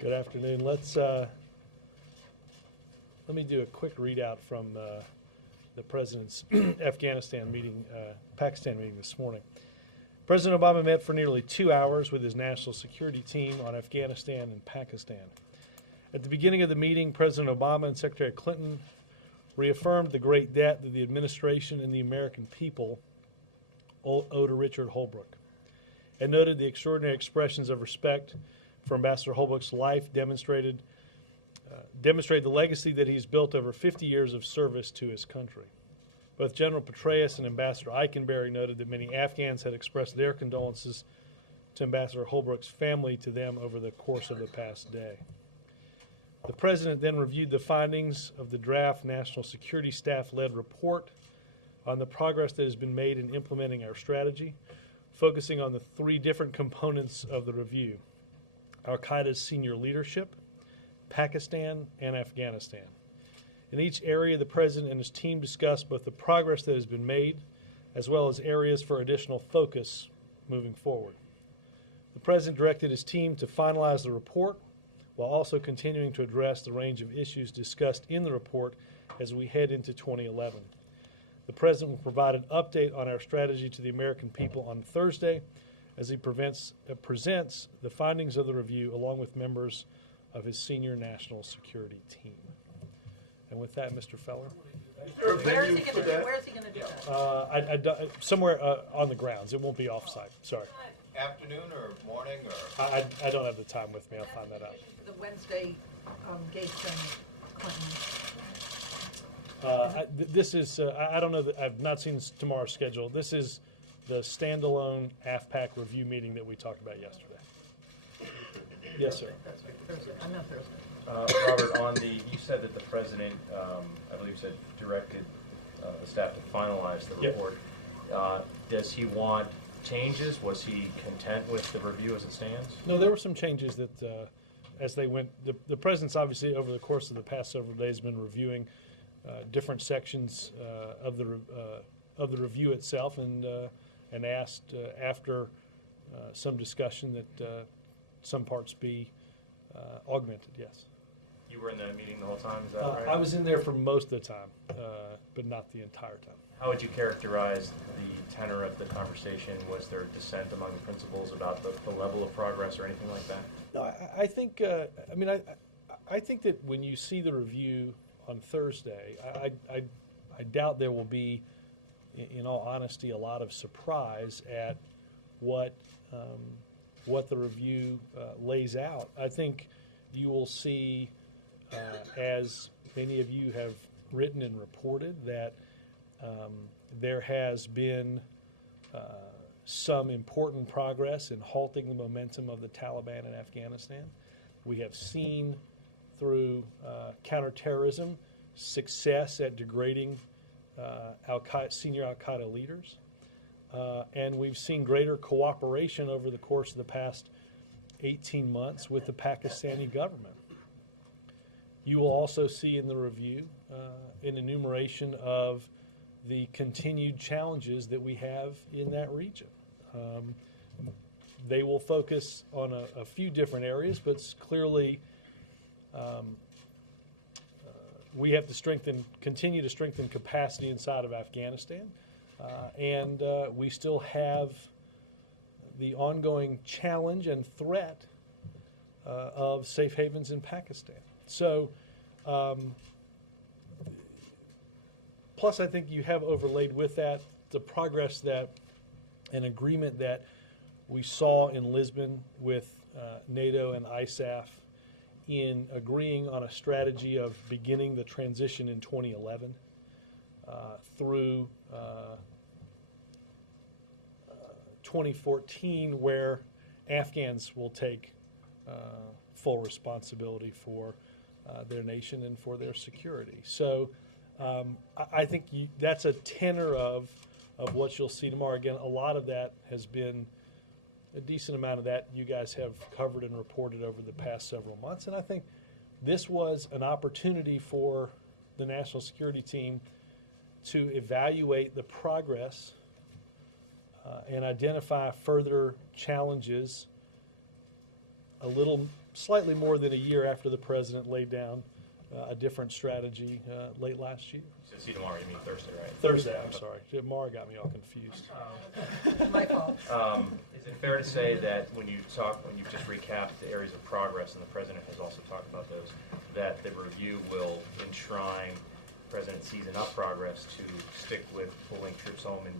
Good afternoon. Let me do a quick readout from the President's Pakistan meeting this morning. President Obama met for nearly 2 hours with his national security team on Afghanistan and Pakistan. At the beginning of the meeting, President Obama and Secretary Clinton reaffirmed the great debt that the administration and the American people owe to Richard Holbrooke, and noted the extraordinary expressions of respect for Ambassador Holbrooke's life demonstrate the legacy that he's built over 50 years of service to his country. Both General Petraeus and Ambassador Eikenberry noted that many Afghans had expressed their condolences to Ambassador Holbrooke's family to them over the course of the past day. The President then reviewed the findings of the draft National Security Staff-led report on the progress that has been made in implementing our strategy, focusing on the three different components of the review: Al-Qaeda's senior leadership, Pakistan, and Afghanistan. In each area, the President and his team discussed both the progress that has been made as well as areas for additional focus moving forward. The President directed his team to finalize the report while also continuing to address the range of issues discussed in the report as we head into 2011. The President will provide an update on our strategy to the American people on Thursday as he presents the findings of the review along with members of his senior national security team. And with that, Mr. Feller. Where is he going to do that? Somewhere on the grounds. It won't be off-site. Sorry. Afternoon or morning or? I don't have the time with me. I'll find that out. The Wednesday Gates and Clinton. This is, I don't know, I've not seen tomorrow's schedule. This is the standalone AFPAC review meeting that we talked about yesterday. Yes, sir. Thursday. I meant Thursday. Robert, you said that the President, I believe said, directed the staff to finalize the report. Does he want changes? Was he content with the review as it stands? No, there were some changes that, as they went, the President's obviously over the course of the past several days been reviewing different sections of the review itself, and asked after some discussion that some parts be augmented. Yes. You were in that meeting the whole time, is that right? I was in there for most of the time, but not the entire time. How would you characterize the tenor of the conversation? Was there dissent among the principals about the level of progress or anything like that? No, I think, I think that when you see the review on Thursday, I doubt there will be, in all honesty, a lot of surprise at what the review lays out. I think you will see, as many of you have written and reported, that there has been some important progress in halting the momentum of the Taliban in Afghanistan. We have seen through counterterrorism success at degrading senior Al-Qaeda leaders. And we've seen greater cooperation over the course of the past 18 months with the Pakistani government. You will also see in the review an enumeration of the continued challenges that we have in that region. They will focus on a few different areas, but clearly we have to continue to strengthen capacity inside of Afghanistan. And we still have the ongoing challenge and threat of safe havens in Pakistan. So, plus I think you have overlaid with that the progress that an agreement that we saw in Lisbon with NATO and ISAF in agreeing on a strategy of beginning the transition in 2011 through 2014, where Afghans will take full responsibility for their nation and for their security. So I think that's a tenor of what you'll see tomorrow. Again, a lot of that has been, a decent amount of that you guys have covered and reported over the past several months. And I think this was an opportunity for the national security team to evaluate the progress and identify further challenges a little slightly more than a year after the president laid down a different strategy late last year. So see tomorrow, you mean Thursday, right? Thursday, I'm sorry. Tomorrow got me all confused. My fault. Is it fair to say that when you've just recapped the areas of progress, and the president has also talked about those, that the review will enshrine the president's season up progress to stick with pulling troops home and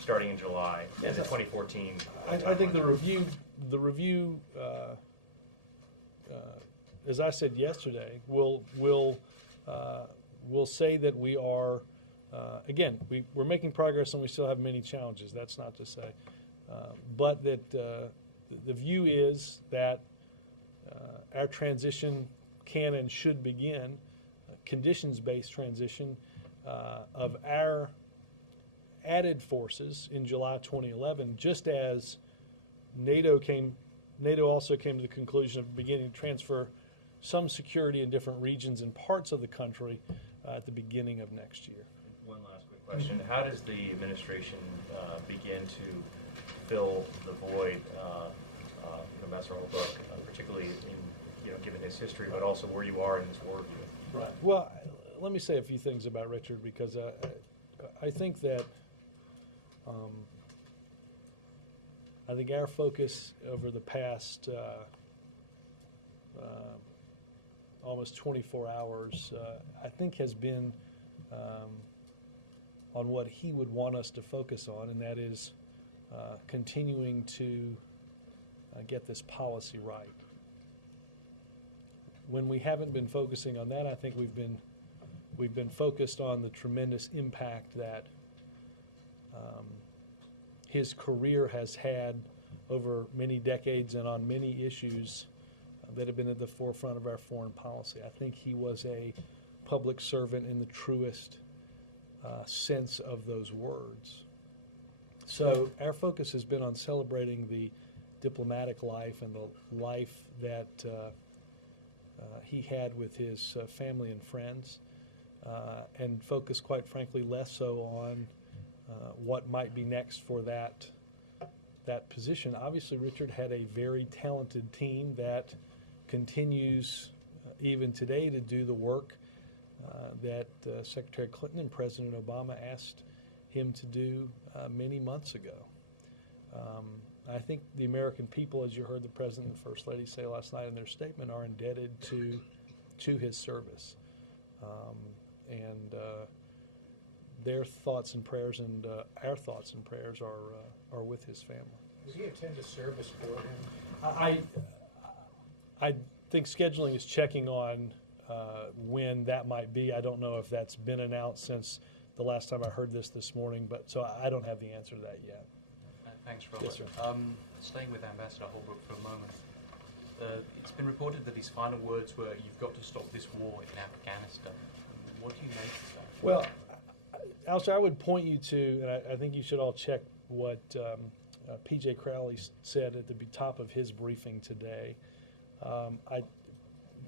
starting in July and the 2014? I think the review, as I said yesterday, will say that we are, again, we're making progress and we still have many challenges. That's not to say, but that the view is that our transition can and should begin, conditions-based transition of our added forces in July 2011, just as NATO also came to the conclusion of beginning to transfer some security in different regions and parts of the country at the beginning of next year. One last quick question. How does the administration begin to fill the void, Ambassador Holbrook, particularly in, given his history, but also where you are in this war review? Right. Well, let me say a few things about Richard, because I think that I think our focus over the past almost 24 hours, I think, has been on what he would want us to focus on, and that is continuing to get this policy right. When we haven't been focusing on that, I think we've been focused on the tremendous impact that his career has had over many decades and on many issues that have been at the forefront of our foreign policy. I think he was a public servant in the truest sense of those words. So our focus has been on celebrating the diplomatic life and the life that he had with his family and friends, and focus, quite frankly, less so on what might be next for that position. Obviously, Richard had a very talented team that continues even today to do the work that Secretary Clinton and President Obama asked him to do many months ago. I think the American people, as you heard the President and First Lady say last night in their statement, are indebted to his service. And their thoughts and prayers and our thoughts and prayers are with his family. Does he attend a service for him? I think scheduling is checking on when that might be. I don't know if that's been announced since the last time I heard this morning, but so I don't have the answer to that yet. Thanks, Robert. Yes, sir. Staying with Ambassador Holbrook for a moment, it's been reported that his final words were, "You've got to stop this war in Afghanistan." What do you make of that? Well, Alistair, I would point you to, and I think you should all check what P.J. Crowley said at the top of his briefing today.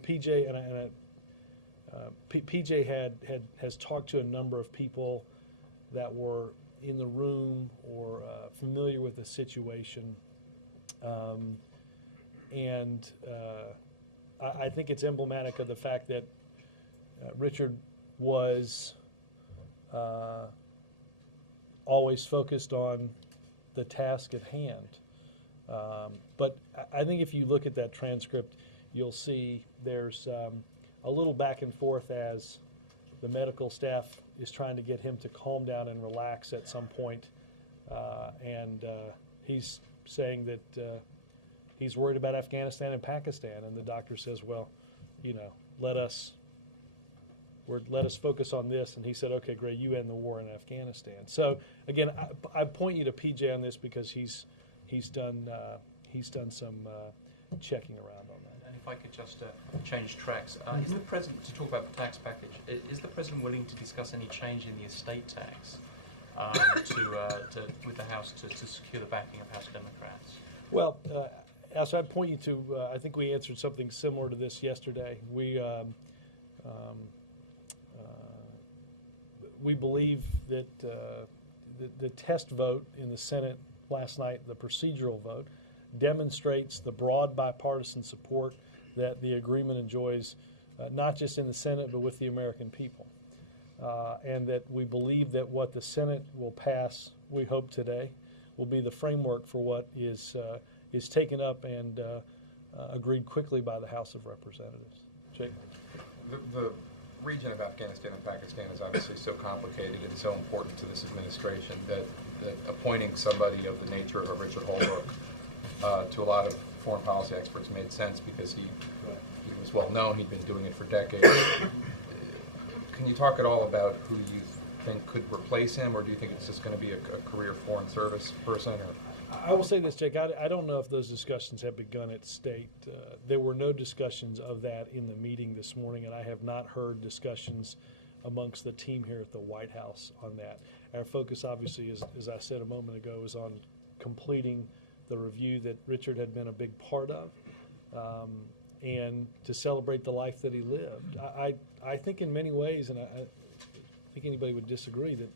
PJ has talked to a number of people that were in the room or familiar with the situation, and I think it's emblematic of the fact that Richard was always focused on the task at hand. But I think if you look at that transcript, you'll see there's a little back and forth as the medical staff is trying to get him to calm down and relax at some point. And he's saying that he's worried about Afghanistan and Pakistan. And the doctor says, well, let us focus on this. And he said, okay, great, you end the war in Afghanistan. So again, I point you to PJ on this because he's done some checking around on that. And if I could just change tracks, is the president, to talk about the tax package, is the president willing to discuss any change in the estate tax with the House to secure the backing of House Democrats? Well, also I'd point you to, I think we answered something similar to this yesterday. We believe that the test vote in the Senate last night, the procedural vote, demonstrates the broad bipartisan support that the agreement enjoys, not just in the Senate, but with the American people. And that we believe that what the Senate will pass, we hope today, will be the framework for what is taken up and agreed quickly by the House of Representatives. Jake? The region of Afghanistan and Pakistan is obviously so complicated and so important to this administration that appointing somebody of the nature of Richard Holbrooke to a lot of foreign policy experts made sense because he was well known, he'd been doing it for decades. Can you talk at all about who you think could replace him, or do you think it's just going to be a career foreign service person? Or? I will say this, Jake, I don't know if those discussions have begun at state. There were no discussions of that in the meeting this morning, and I have not heard discussions amongst the team here at the White House on that. Our focus, obviously, as I said a moment ago, is on completing the review that Richard had been a big part of, and to celebrate the life that he lived. I think in many ways, and I think anybody would disagree, that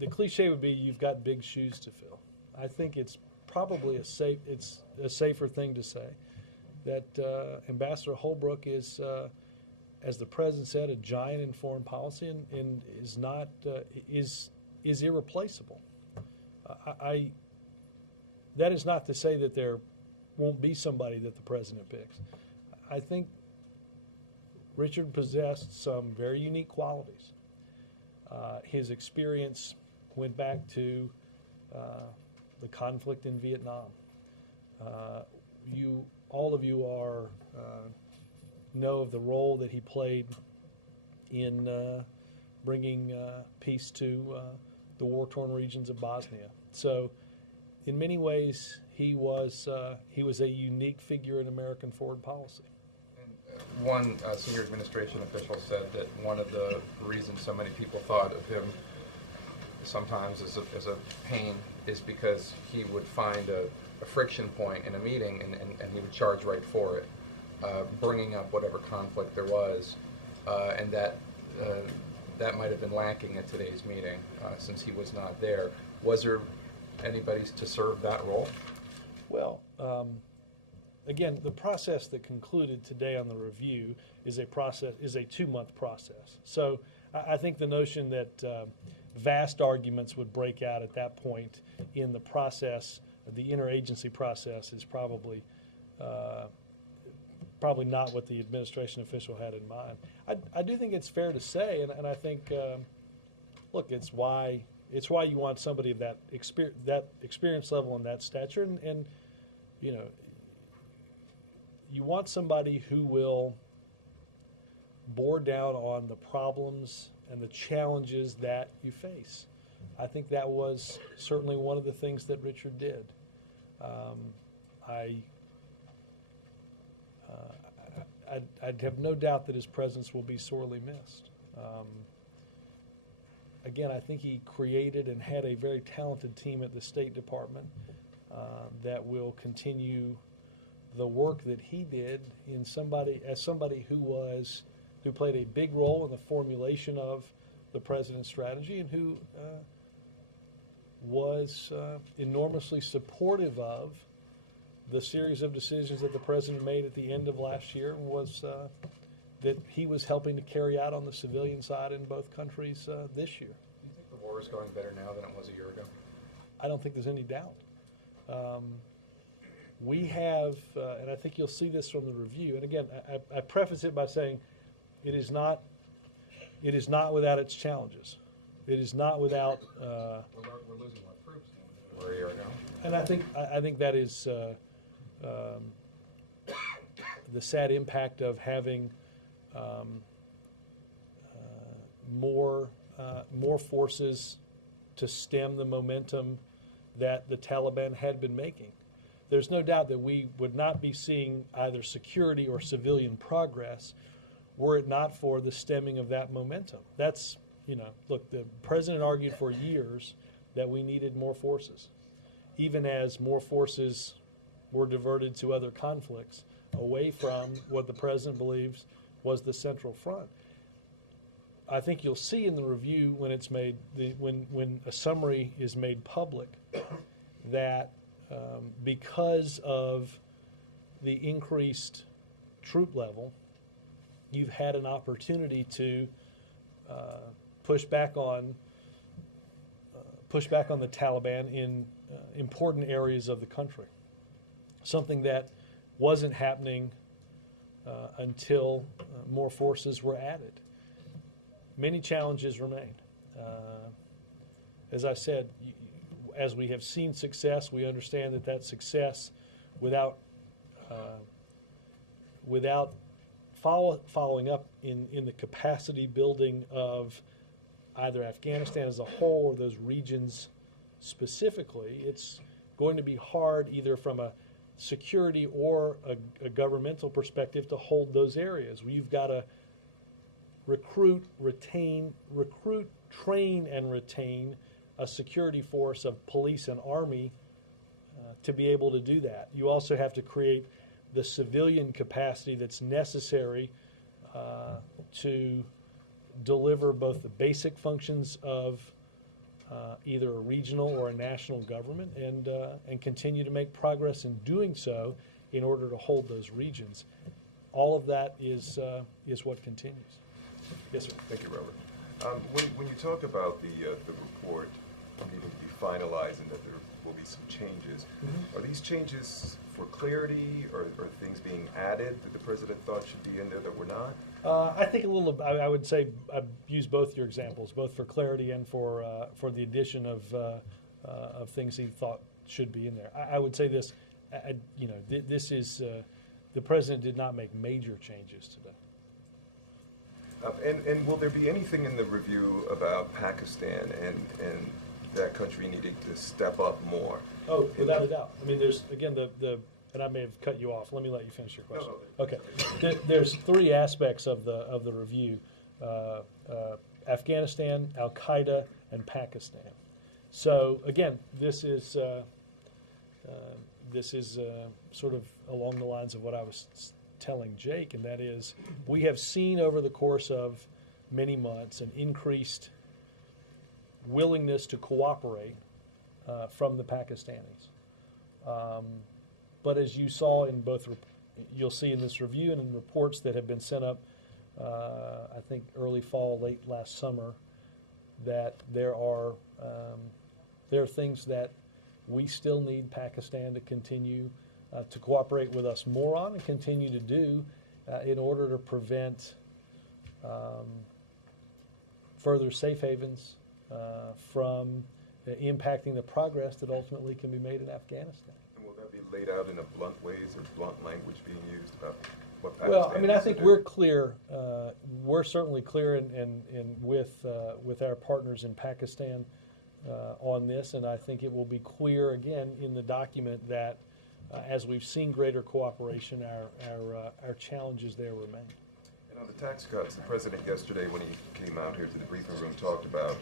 the cliche would be you've got big shoes to fill. I think it's probably a safer thing to say that Ambassador Holbrooke is, as the president said, a giant in foreign policy and is not is irreplaceable. That is not to say that there won't be somebody that the president picks. I think Richard possessed some very unique qualities. His experience went back to the conflict in Vietnam. All of you know of the role that he played in bringing peace to the war-torn regions of Bosnia. So, in many ways, he was a unique figure in American foreign policy. And one senior administration official said that one of the reasons so many people thought of him sometimes as a pain is because he would find a friction point in a meeting and he would charge right for it, bringing up whatever conflict there was, and that might have been lacking at today's meeting since he was not there. Was there anybody to serve that role? Well, again, the process that concluded today on the review is a 2-month process. So I think the notion that vast arguments would break out at that point in the process, the interagency process, is probably not what the administration official had in mind. I do think it's fair to say, and I think, look, it's why you want somebody of that experience level and that stature, and you know, you want somebody who will bore down on the problems and the challenges that you face. I think that was certainly one of the things that Richard did. I'd have no doubt that his presence will be sorely missed. Again, I think he created and had a very talented team at the State Department that will continue the work that he did as somebody who played a big role in the formulation of the president's strategy and who was enormously supportive of the series of decisions that the president made at the end of last year, that he was helping to carry out on the civilian side in both countries this year. Do you think the war is going better now than it was a year ago? I don't think there's any doubt. We have, and I think you'll see this from the review, and again, I preface it by saying it is not without its challenges. It is not without. We're losing more troops than we were a year ago. And I think that is the sad impact of having more forces to stem the momentum that the Taliban had been making. There's no doubt that we would not be seeing either security or civilian progress were it not for the stemming of that momentum. That's, look, the president argued for years that we needed more forces, even as more forces were diverted to other conflicts away from what the president believes was the central front. I think you'll see in the review when it's made, when a summary is made public, that because of the increased troop level, you've had an opportunity to push back on the Taliban in important areas of the country. Something that wasn't happening until more forces were added. Many challenges remain. As I said, as we have seen success, we understand that success, without following up in the capacity building of either Afghanistan as a whole or those regions specifically, it's going to be hard either from a security or a governmental perspective to hold those areas. We've got to recruit, train, and retain a security force of police and army to be able to do that. You also have to create the civilian capacity that's necessary to deliver both the basic functions of either a regional or a national government, and continue to make progress in doing so in order to hold those regions. All of that is what continues. Yes, sir. Thank you, Robert. When you talk about the report needing to be finalized and that there will be some changes, are these changes for clarity or things being added that the president thought should be in there that were not? I think a little. I would say I've used both your examples, both for clarity and for the addition of things he thought should be in there. I would say this. This is the president did not make major changes today. And will there be anything in the review about Pakistan and that country needing to step up more? Oh, without a doubt. I mean, there's, again, and I may have cut you off. Let me let you finish your question. No. Okay. There's three aspects of the review: Afghanistan, Al Qaeda, and Pakistan. So again, this is sort of along the lines of what I was telling Jake, and that is, we have seen over the course of many months an increased willingness to cooperate from the Pakistanis. But as you saw in both, you'll see in this review and in reports that have been sent up, I think early fall, late last summer, that there are things that we still need Pakistan to continue to cooperate with us more on and continue to do in order to prevent further safe havens from impacting the progress that ultimately can be made in Afghanistan. And will that be laid out in a blunt way? Is there blunt language being used about what Pakistan Well, I mean, I needs think to do? we're clear. We're certainly clear and with our partners in Pakistan on this, and I think it will be clear again in the document that as we've seen greater cooperation, our challenges there remain. And on the tax cuts, the president yesterday, when he came out here to the briefing room, talked about,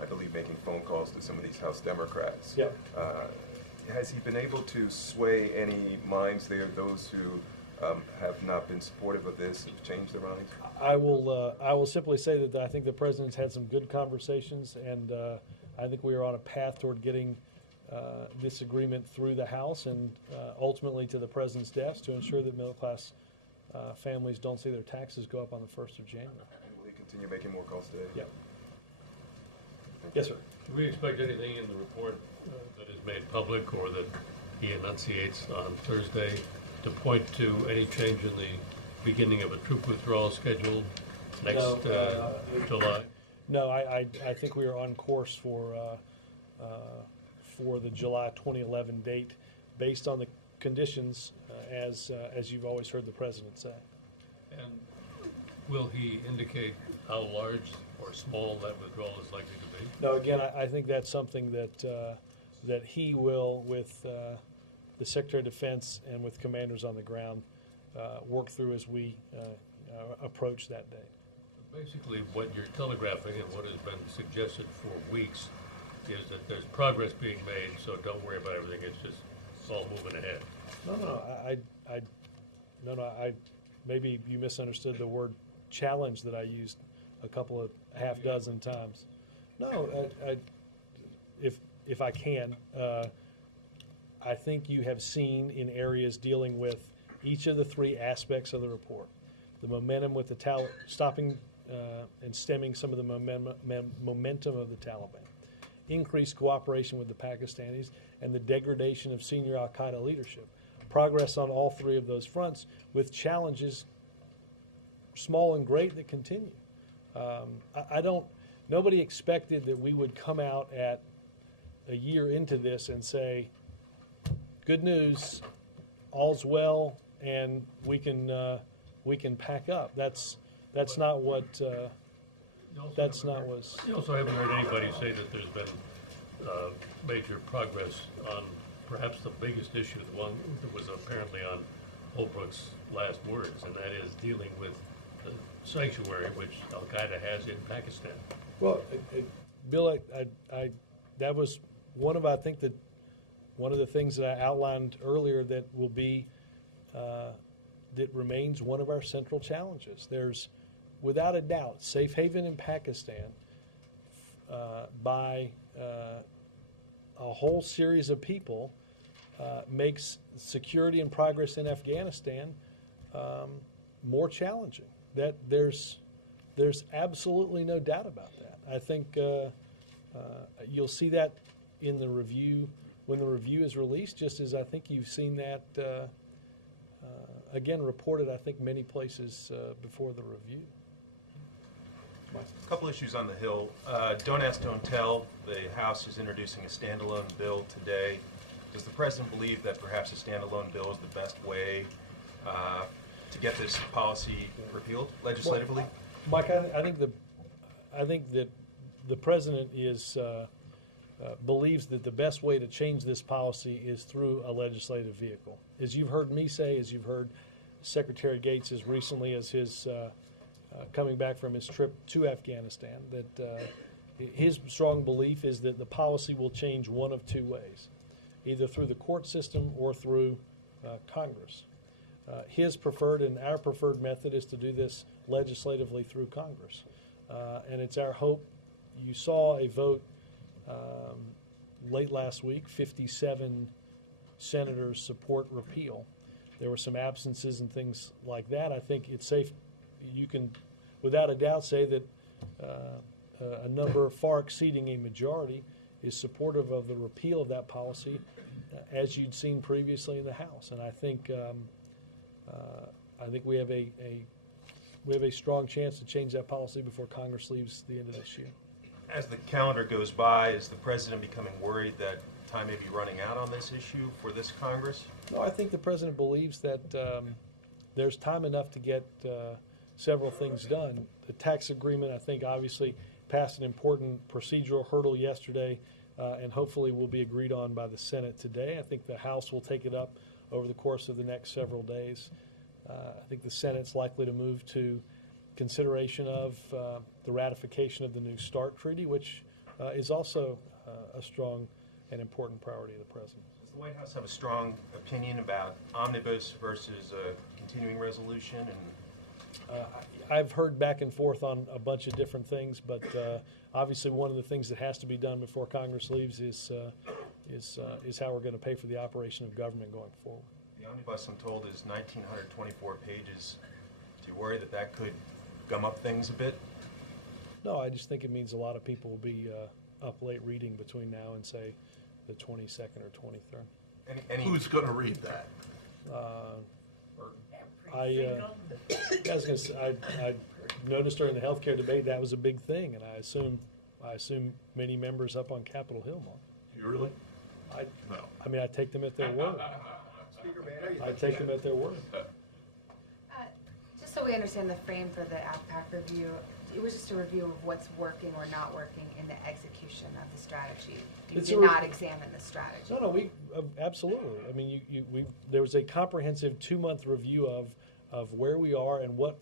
I believe, making phone calls to some of these House Democrats. Yep. Has he been able to sway any minds there, those who have not been supportive of this, have changed their minds? I will simply say that I think the president's had some good conversations, and I think we are on a path toward getting this agreement through the House and ultimately to the president's desk to ensure that middle-class families don't see their taxes go up on the 1st of January. And will he continue making more calls today? Yep. Yes, sir. Do we expect anything in the report that is made public or that he enunciates on Thursday to point to any change in the beginning of a troop withdrawal scheduled next July? No, I think we are on course for the July 2011 date, based on the conditions as you've always heard the president say. And will he indicate how large or small that withdrawal is likely to be? No, again, I think that's something that he will, with the Secretary of Defense and with commanders on the ground, work through as we approach that date. Basically, what you're telegraphing and what has been suggested for weeks is that there's progress being made, so don't worry about everything. It's all moving ahead. No, maybe you misunderstood the word challenge that I used a couple of half dozen times. No, if I can, I think you have seen in areas dealing with each of the three aspects of the report. The momentum with the stopping and stemming some of the momentum of the Taliban, increased cooperation with the Pakistanis, and the degradation of senior al-Qaeda leadership. Progress on all three of those fronts with challenges, small and great, that continue. Nobody expected that we would come out at a year into this and say, good news, all's well, and we can pack up. That's not what. That's not what's. You also haven't heard anybody say that there's been major progress on perhaps the biggest issue, the one that was apparently on Holbrook's last words, and that is dealing with the sanctuary which al-Qaeda has in Pakistan. Well, Bill, that was one of the things that I outlined earlier that will be that remains one of our central challenges. There's, without a doubt, safe haven in Pakistan by a whole series of people makes security and progress in Afghanistan more challenging. That there's absolutely no doubt about that. I think you'll see that in the review when the review is released, just as I think you've seen that again reported, I think, many places before the review. A couple issues on the Hill. Don't ask, don't tell. The House is introducing a standalone bill today. Does the President believe that perhaps a standalone bill is the best way to get this policy repealed legislatively? Well, Mike, I think that the President believes that the best way to change this policy is through a legislative vehicle. As you've heard me say, as you've heard Secretary Gates as recently as his coming back from his trip to Afghanistan, that his strong belief is that the policy will change one of two ways, either through the court system or through Congress. His preferred and our preferred method is to do this legislatively through Congress. And it's our hope. You saw a vote late last week, 57 senators support repeal. There were some absences and things like that. I think it's safe, you can without a doubt say that a number far exceeding a majority is supportive of the repeal of that policy as you'd seen previously in the House. And I think we have a strong chance to change that policy before Congress leaves the end of this year. As the calendar goes by, is the President becoming worried that time may be running out on this issue for this Congress? No, I think the President believes that there's time enough to get several things done. The tax agreement, I think, obviously passed an important procedural hurdle yesterday and hopefully will be agreed on by the Senate today. I think the House will take it up over the course of the next several days. I think the Senate's likely to move to consideration of the ratification of the New START treaty, which is also a strong and important priority of the President. Does the White House have a strong opinion about omnibus versus a continuing resolution? And I've heard back and forth on a bunch of different things, but obviously one of the things that has to be done before Congress leaves is how we're going to pay for the operation of government going forward. The omnibus, I'm told, is 1,924 pages. Do you worry that that could gum up things a bit? No, I just think it means a lot of people will be up late reading between now and, say, the 22nd or 23rd. Who's going to read that? I noticed during the healthcare debate that was a big thing, and I assume many members up on Capitol Hill will. You really? No. I mean, I take them at their word. I take them at their word. Just so we understand the frame for the AFPAC review, it was just a review of what's working or not working in the execution of the strategy. You did not examine the strategy. No, we absolutely. I mean, there was a comprehensive 2-month review of where we are and what.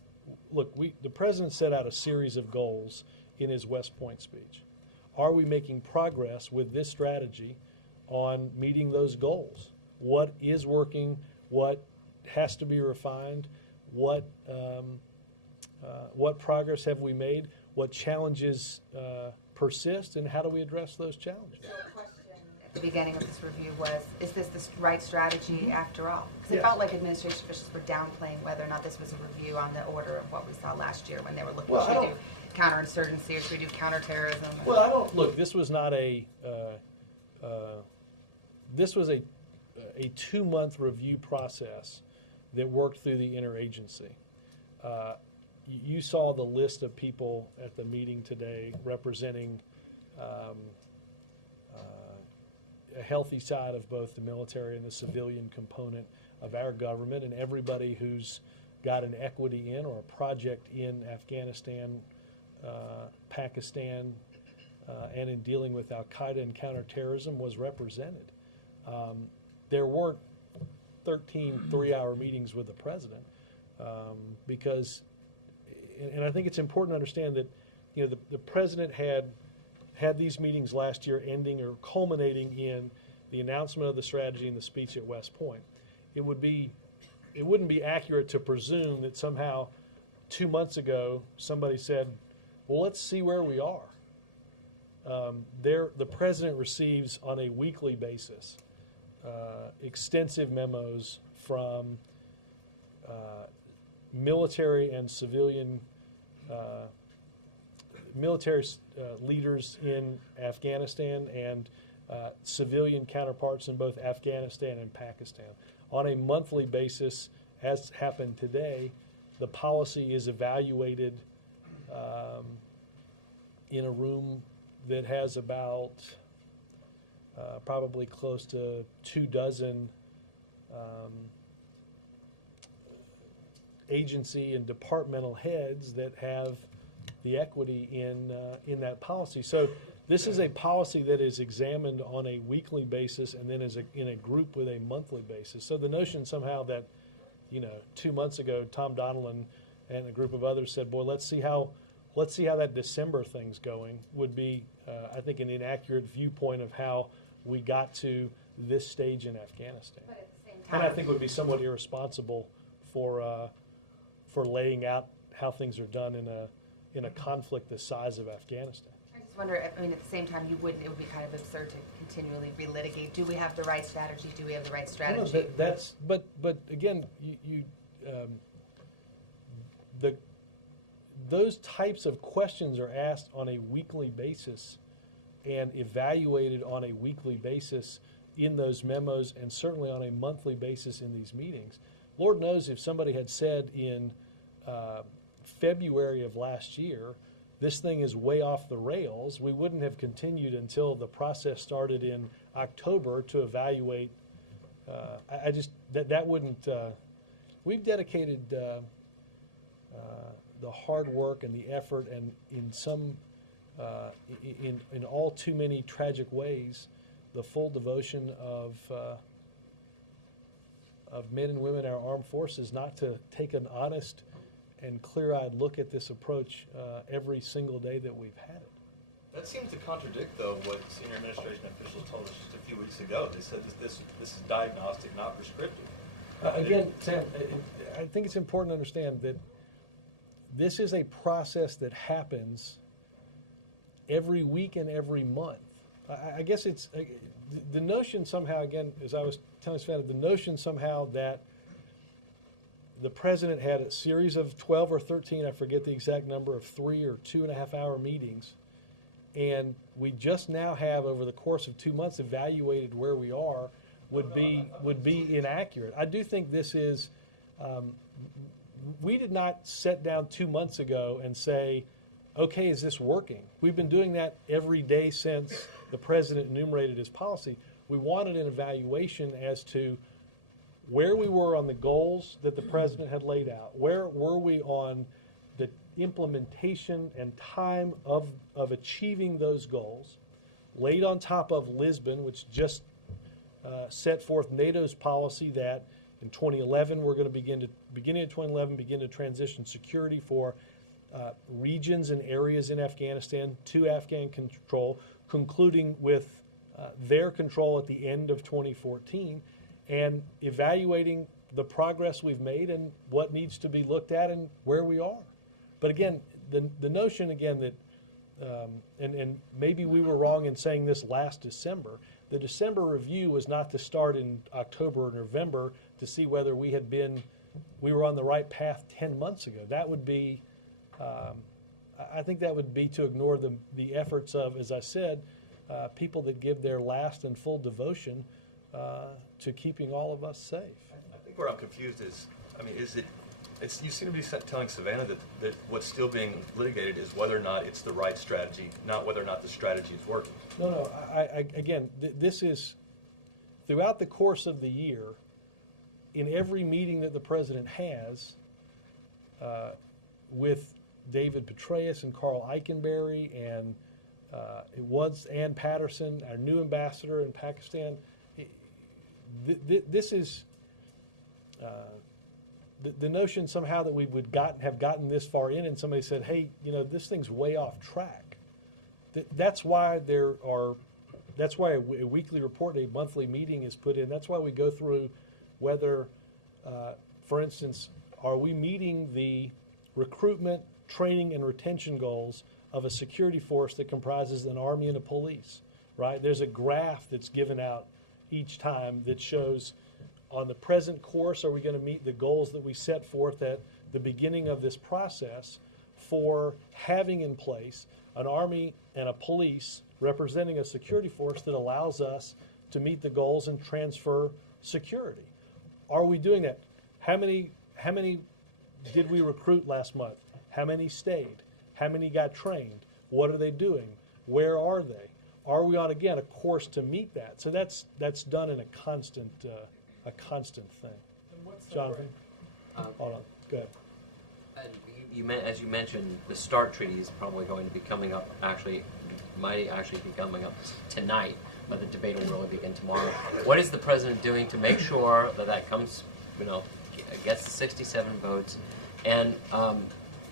Look, the President set out a series of goals in his West Point speech. Are we making progress with this strategy on meeting those goals? What is working? What has to be refined? What progress have we made? What challenges persist, and how do we address those challenges? So a question, if the beginning of this review was, is this the right strategy after all? Because it felt like administration officials were downplaying whether or not this was a review on the order of what we saw last year when they were looking, should we do counterinsurgency or should we do counterterrorism? Well, I don't, look, this was not this was a 2-month review process that worked through the interagency. You saw the list of people at the meeting today representing a healthy side of both the military and the civilian component of our government, and everybody who's got an equity in or a project in Afghanistan, Pakistan, and in dealing with Al-Qaeda and counterterrorism was represented. There weren't 13 3-hour meetings with the president because, and I think it's important to understand that, you know, the president had these meetings last year ending or culminating in the announcement of the strategy and the speech at West Point. It wouldn't be accurate to presume that somehow 2 months ago somebody said, well, let's see where we are. The president receives on a weekly basis extensive memos from military and civilian leaders in Afghanistan and civilian counterparts in both Afghanistan and Pakistan. On a monthly basis, as happened today, the policy is evaluated in a room that has about probably close to 24 agency and departmental heads that have the equity in that policy. So this is a policy that is examined on a weekly basis and then is in a group with a monthly basis. So the notion somehow that, you know, 2 months ago Tom Donilon and a group of others said, boy, let's see how that December thing's going would be, I think, an inaccurate viewpoint of how we got to this stage in Afghanistan. But at the same time, and I think it would be somewhat irresponsible for laying out how things are done in a conflict the size of Afghanistan. I just wonder, I mean, at the same time, it would be kind of absurd to continually relitigate. Do we have the right strategy? Do we have the right strategy? No, but again, those types of questions are asked on a weekly basis and evaluated on a weekly basis in those memos and certainly on a monthly basis in these meetings. Lord knows if somebody had said in February of last year, this thing is way off the rails, we wouldn't have continued until the process started in October to evaluate. That wouldn't, we've dedicated the hard work and the effort and in all too many tragic ways, the full devotion of men and women in our armed forces not to take an honest and clear-eyed look at this approach every single day that we've had it. That seems to contradict, though, what senior administration officials told us just a few weeks ago. They said this is diagnostic, not prescriptive. Again, Sam, I think it's important to understand that this is a process that happens every week and every month. I guess it's the notion somehow, again, as I was telling Sven, the notion somehow that the president had a series of 12 or 13, I forget the exact number, of 3 or 2.5 hour meetings, and we just now have, over the course of 2 months, evaluated where we are, would be inaccurate. I do think this is, we did not sit down 2 months ago and say, okay, is this working? We've been doing that every day since the president enumerated his policy. We wanted an evaluation as to where we were on the goals that the president had laid out. Where were we on the implementation and time of achieving those goals, laid on top of Lisbon, which just set forth NATO's policy that in 2011 we're going to beginning of 2011 begin to transition security for regions and areas in Afghanistan to Afghan control, concluding with their control at the end of 2014, and evaluating the progress we've made and what needs to be looked at and where we are. But again, the notion again that, and maybe we were wrong in saying this last December, The December review was not to start in October or November to see whether we were on the right path 10 months ago. That would be, I think that would be to ignore the efforts of, as I said, people that give their last and full devotion to keeping all of us safe. I think where I'm confused is, I mean, you seem to be telling Savannah that what's still being litigated is whether or not it's the right strategy, not whether or not the strategy is working. No. Again, this is throughout the course of the year. In every meeting that the president has with David Petraeus and Carl Eikenberry and it was Ann Patterson, our new ambassador in Pakistan, this is. The notion somehow that we would have gotten this far in and somebody said, hey, this thing's way off track. That's why a weekly report, a monthly meeting is put in. That's why we go through whether, for instance, are we meeting the recruitment, training, and retention goals of a security force that comprises an army and a police, right? There's a graph that's given out each time that shows on the present course, are we going to meet the goals that we set forth at the beginning of this process for having in place an army and a police representing a security force that allows us to meet the goals and transfer security? Are we doing that? How many did we recruit last month? How many stayed? How many got trained? What are they doing? Where are they? Are we on, again, a course to meet that? So that's done in a constant thing. Jonathan? Hold on. Go ahead. As you mentioned, the START treaty is probably going to be coming up, might actually be coming up tonight, but the debate will really begin tomorrow. What is the president doing to make sure that comes, gets the 67 votes? And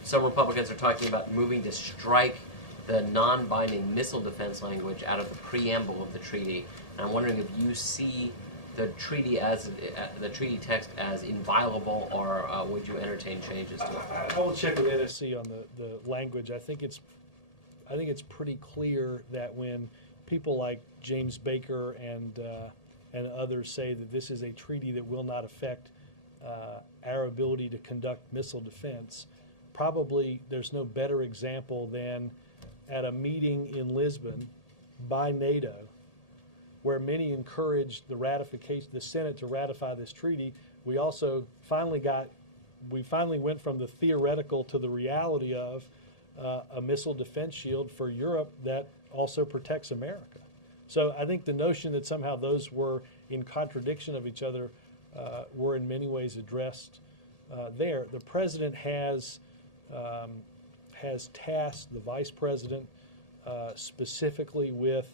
some Republicans are talking about moving to strike the non-binding missile defense language out of the preamble of the treaty. And I'm wondering if you see the treaty text as inviolable, or would you entertain changes to it? I will check with NSC on the language. I think it's pretty clear that when people like James Baker and others say that this is a treaty that will not affect our ability to conduct missile defense, probably there's no better example than at a meeting in Lisbon by NATO, where many encouraged the Senate to ratify this treaty. We also finally went from the theoretical to the reality of a missile defense shield for Europe that also protects America. So I think the notion that somehow those were in contradiction of each other were in many ways addressed there. The president has tasked the vice president specifically with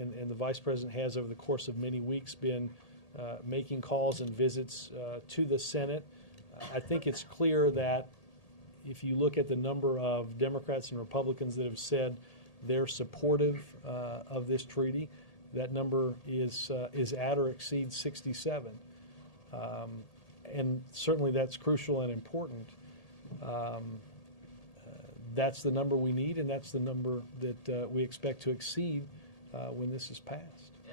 and the vice president has, over the course of many weeks, been making calls and visits to the Senate. I think it's clear that if you look at the number of Democrats and Republicans that have said they're supportive of this treaty, that number is at or exceeds 67. And certainly that's crucial and important. That's the number we need, and that's the number that we expect to exceed when this is passed.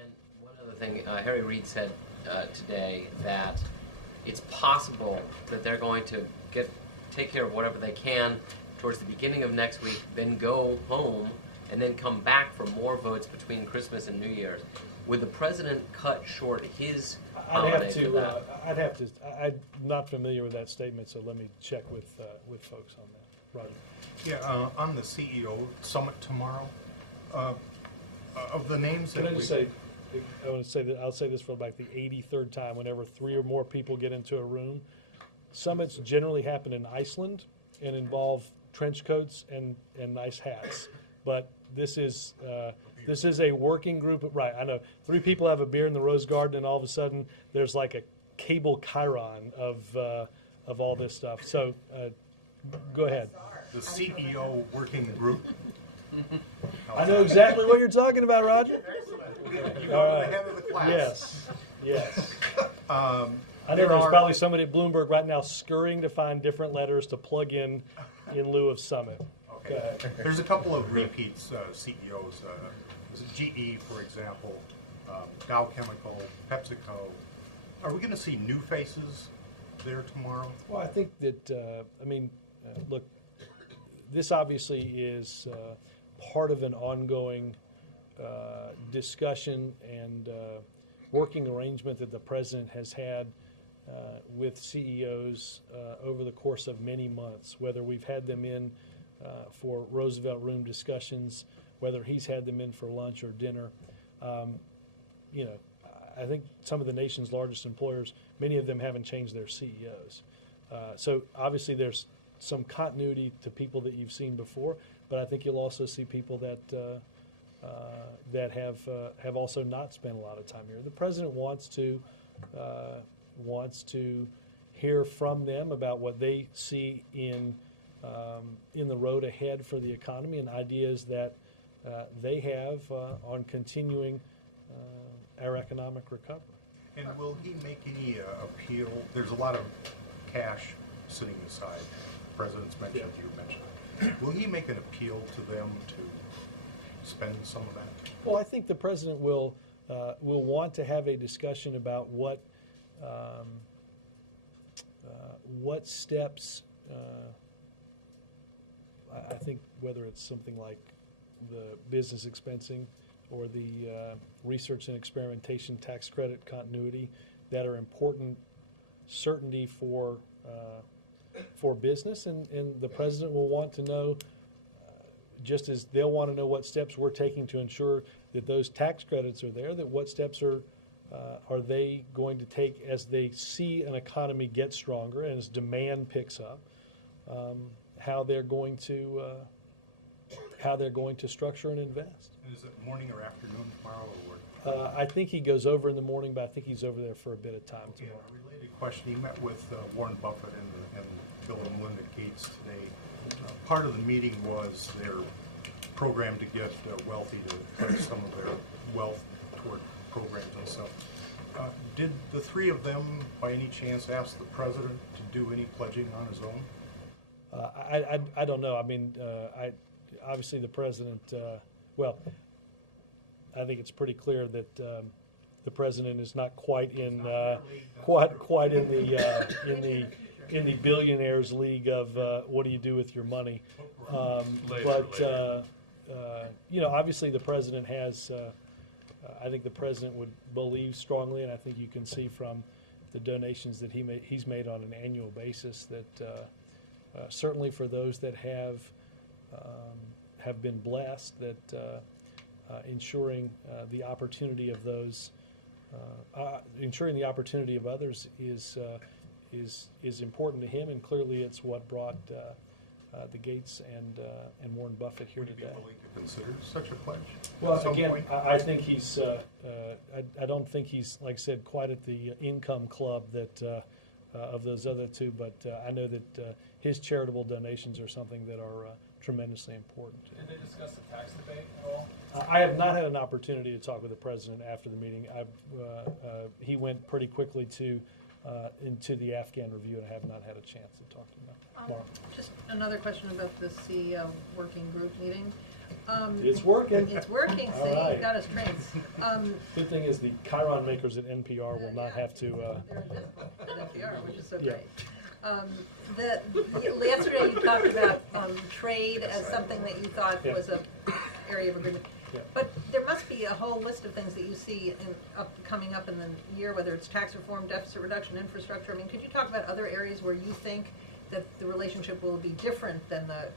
And one other thing, Harry Reid said today that it's possible that they're going to take care of whatever they can towards the beginning of next week, then go home, and then come back for more votes between Christmas and New Year's. Would the president cut short his holiday for that? I'm not familiar with that statement, so let me check with folks on that. Roger. Yeah, on the CEO summit tomorrow, of the names that Can I just say, I want to say that I'll say this for like the 83rd time. Whenever 3 or more people get into a room, summits generally happen in Iceland and involve trench coats and nice hats. But this is a working group. Right, I know 3 people have a beer in the Rose Garden, and all of a sudden there's like a cable chyron of all this stuff. So go ahead. The CEO working group. I know exactly what you're talking about, Roger. You go to the head of the class. Yes. I know there's probably somebody at Bloomberg right now scurrying to find different letters to plug in lieu of summit. Okay. There's a couple of repeats CEOs GE, for example, Dow Chemical, PepsiCo. Are we going to see new faces there tomorrow? Well, I think that, look, this obviously is part of an ongoing discussion and working arrangement that the president has had with CEOs over the course of many months, whether we've had them in for Roosevelt Room discussions, whether he's had them in for lunch or dinner. I think some of the nation's largest employers, many of them haven't changed their CEOs. So obviously there's some continuity to people that you've seen before, but I think you'll also see people that have also not spent a lot of time here. The president wants to hear from them about what they see in the road ahead for the economy and ideas that they have on continuing our economic recovery. And will he make any appeal? There's a lot of cash sitting aside. The president's mentioned, you mentioned. Will he make an appeal to them to spend some of that? Well, I think the president will want to have a discussion about what steps. I think whether it's something like the business expensing or the research and experimentation tax credit continuity that are important certainty for business, and the president will want to know, just as they'll want to know what steps we're taking to ensure that those tax credits are there, that what steps are they going to take as they see an economy get stronger and as demand picks up, how they're going to structure and invest. Is it morning or afternoon tomorrow, or what? I think he goes over in the morning, but I think he's over there for a bit of time tomorrow. A related question. He met with Warren Buffett and Bill and Melinda Gates today. Part of the meeting was their program to get wealthy to put some of their wealth toward programs and stuff. Did the three of them, by any chance, ask the president to do any pledging on his own? I don't know. I mean, obviously the president. Well, I think it's pretty clear that the president is not quite in quite in the billionaires league of what do you do with your money. Obviously the president has. I think the president would believe strongly, and I think you can see from the donations that he's made on an annual basis that certainly for those that have been blessed, that ensuring the opportunity of those, ensuring the opportunity of others is important to him, and clearly it's what brought the Gates and Warren Buffett here today. Would you be willing to consider such a pledge? Well, again, I think he's. I don't think he's, like I said, quite at the income club that of those other two, but I know that his charitable donations are something that are tremendously important. Did they discuss the tax debate at all? I have not had an opportunity to talk with the president after the meeting. He went pretty quickly into the Afghan review, and I have not had a chance to talk to him about tomorrow. Just another question about the CEO working group meeting. It's working. It's working. All See, right. you got us trained. Good thing is the Chiron makers at NPR will not have to. They're invisible at NPR, which is so Yeah. great. Yesterday you talked about trade as something that you thought Yeah. was a area of agreement. Yeah. But there must be a whole list of things that you see coming up in the year, whether it's tax reform, deficit reduction, infrastructure. I mean, could you talk about other areas where you think that the relationship will be different than the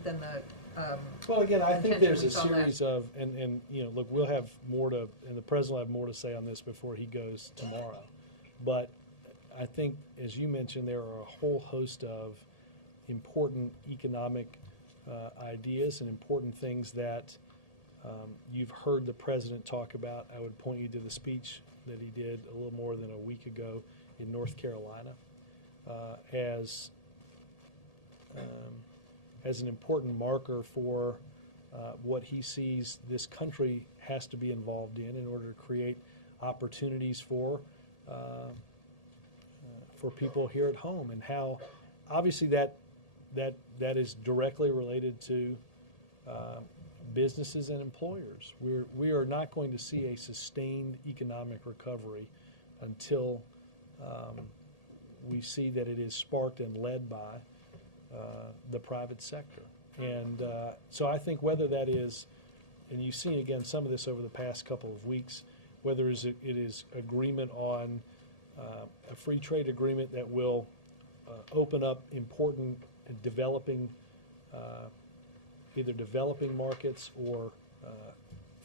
Well, again, I think there's a intention we saw series of, and look, we'll have more to, and the president will have more to say on this before he goes tomorrow. But I think, as you mentioned, there are a whole host of important economic ideas and important things that you've heard the president talk about. I would point you to the speech that he did a little more than a week ago in North Carolina as an important marker for what he sees this country has to be involved in order to create opportunities for people here at home, and how obviously that is directly related to businesses and employers. We are not going to see a sustained economic recovery until we see that it is sparked and led by the private sector. And so I think whether that is, and you've seen again some of this over the past couple of weeks, whether it is agreement on a free trade agreement that will open up important and developing, either developing markets or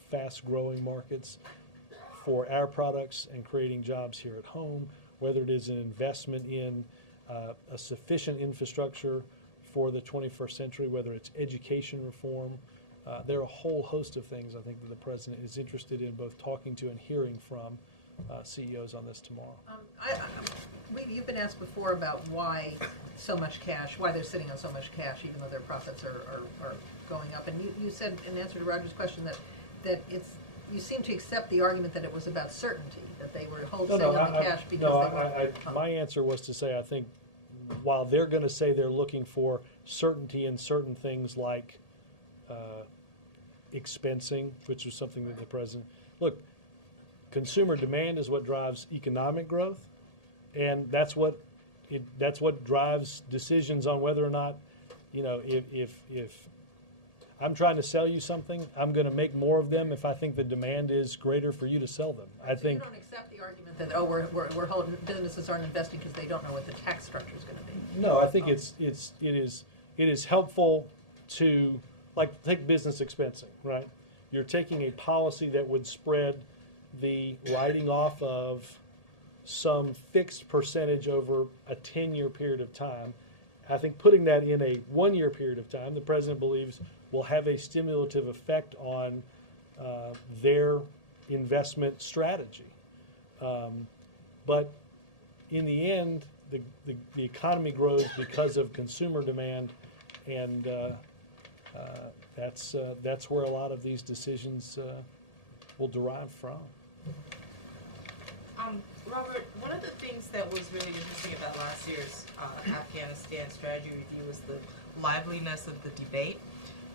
fast-growing markets for our products and creating jobs here at home, whether it is an investment in a sufficient infrastructure for the 21st century, whether it's education reform. There are a whole host of things I think that the President is interested in both talking to and hearing from CEOs on this tomorrow. You've been asked before about why so much cash, why they're sitting on so much cash even though their profits are going up. And you said in answer to Roger's question that you seem to accept the argument that it was about certainty, that they were sitting on the cash because my answer was to say I think while they're going to say they're looking for certainty in certain things like expensing, which was something that the President, look, consumer demand is what drives economic growth, and that's what drives decisions on whether or not, if I'm trying to sell you something, I'm going to make more of them if I think the demand is greater for you to sell them. I think you don't accept the argument that we're holding businesses aren't investing because they don't know what the tax structure is going to be. No, I think it is helpful to, like, take business expensing, right? You're taking a policy that would spread the writing off of some fixed percentage over a 10-year period of time. I think putting that in a 1-year period of time, the President believes will have a stimulative effect on their investment strategy. But in the end, the economy grows because of consumer demand, and that's where a lot of these decisions will derive from. Robert, one of the things that was really interesting about last year's Afghanistan strategy review was the liveliness of the debate.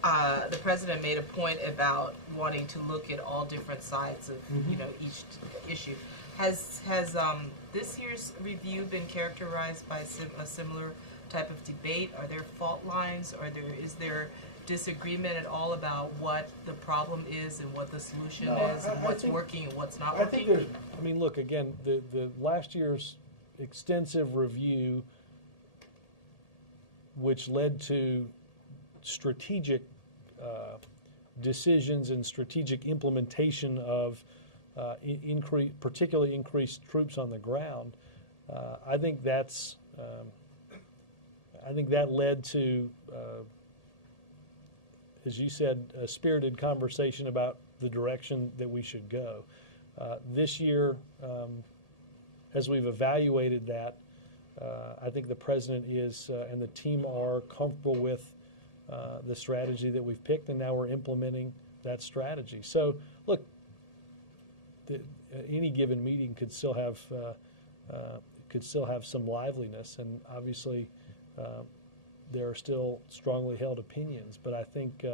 The President made a point about wanting to look at all different sides of each issue. Has this year's review been characterized by a similar type of debate? Are there fault lines? Is there disagreement at all about what the problem is and what the solution is and what's working and what's not working? Look, again, the last year's extensive review, which led to strategic decisions and strategic implementation of particularly increased troops on the ground, I think that led to, as you said, a spirited conversation about the direction that we should go. This year, as we've evaluated that, I think the President is and the team are comfortable with the strategy that we've picked, and now we're implementing that strategy. So, look, any given meeting could still have some liveliness, and obviously there are still strongly held opinions. But I think